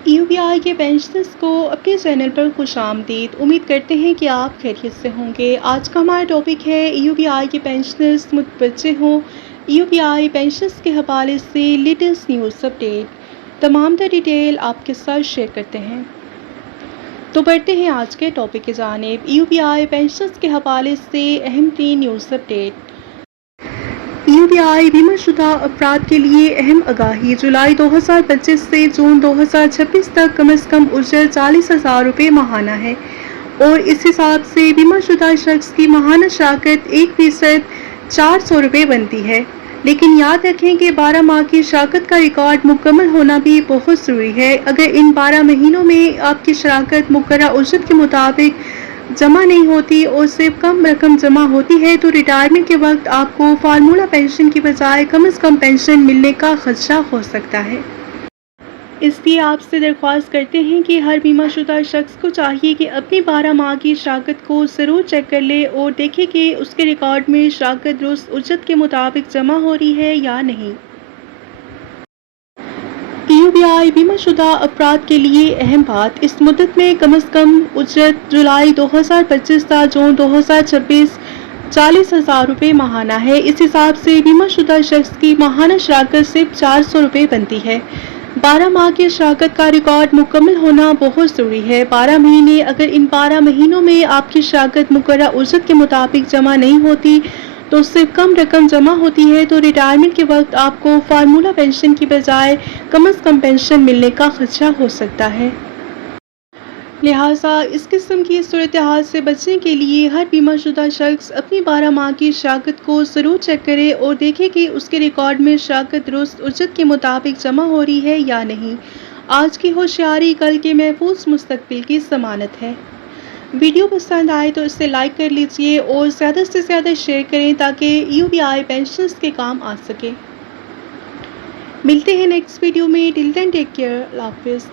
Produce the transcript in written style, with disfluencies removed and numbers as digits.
UPI के pensioners को अपने चैनल पर खुशामदीद। उम्मीद करते हैं कि आप खैरियत से होंगे। आज का हमारा टॉपिक है UPI के पेंशनर्स मुतवज्जे हों। UPI पेंशनर्स के हवाले से लेटेस्ट न्यूज़ अपडेट तमाम डिटेल आपके साथ शेयर करते हैं। तो बढ़ते हैं आज के टॉपिक की जानिब। UPI पेंशनर्स के हवाले से अहम 3 न्यूज़ अपडेट। UPI बीमा शुदा अफराद के लिए अहम आगाही। जुलाई 2025 से जून 2026 तक कम अज़ कम उजरत 40,000 रुपये माहाना है और इस हिसाब से बीमा शुदा शख्स की माहाना शराकत 1% 400 रुपये बनती है। लेकिन याद रखें कि 12 माह की शराकत का रिकॉर्ड मुकम्मल होना भी बहुत ज़रूरी है। अगर इन 12 महीनों में आपकी शराकत मुकर्रर उजरत के मुताबिक जमा नहीं होती और सिर्फ कम रकम जमा होती है तो रिटायरमेंट के वक्त आपको फार्मूला पेंशन की बजाय कम से कम पेंशन मिलने का खदशा हो सकता है। इसलिए आपसे दरख्वास्त करते हैं कि हर बीमा शुदा शख्स को चाहिए कि अपनी 12 माह की शराकत को ज़रूर चेक कर ले और देखे कि उसके रिकॉर्ड में शराकत दुरुस्त उजरत के मुताबिक जमा हो रही है या नहीं। UPI बीमा शुदा अफराद के लिए अहम बात। इस मुद्दत में कम अज़ कम उजरत जुलाई 2025 था जून 2026 40,000 रुपये माहाना है। इस हिसाब से बीमा शुदा शख्स की माहाना शराकत सिर्फ 400 रुपये बनती है। 12 माह की शराकत का रिकॉर्ड मुकम्मल होना बहुत ज़रूरी है। 12 महीने, अगर इन 12 महीनों में आपकी शराकत मुकर्रर उजरत के मुताबिक जमा नहीं होती तो सिर्फ कम रकम जमा होती है तो रिटायरमेंट के वक्त आपको फार्मूला पेंशन की बजाय कम से कम पेंशन मिलने का खदशा हो सकता है। लिहाजा इस किस्म की सूरत हाल से बचने के लिए हर बीमा शुदा शख्स अपनी 12 माह की शराकत को ज़रूर चेक करे और देखे कि उसके रिकॉर्ड में शराकत दुरुस्त उजरत के मुताबिक जमा हो रही है या नहीं। आज की होशियारी कल के महफूज मुस्तकबिल की ज़मानत है। वीडियो पसंद आए तो इसे लाइक कर लीजिए और ज़्यादा से ज़्यादा शेयर करें ताकि UPI पेंशनर्स के काम आ सके। मिलते हैं नेक्स्ट वीडियो में। Till then take care. अल्लाह हाफ़िज़।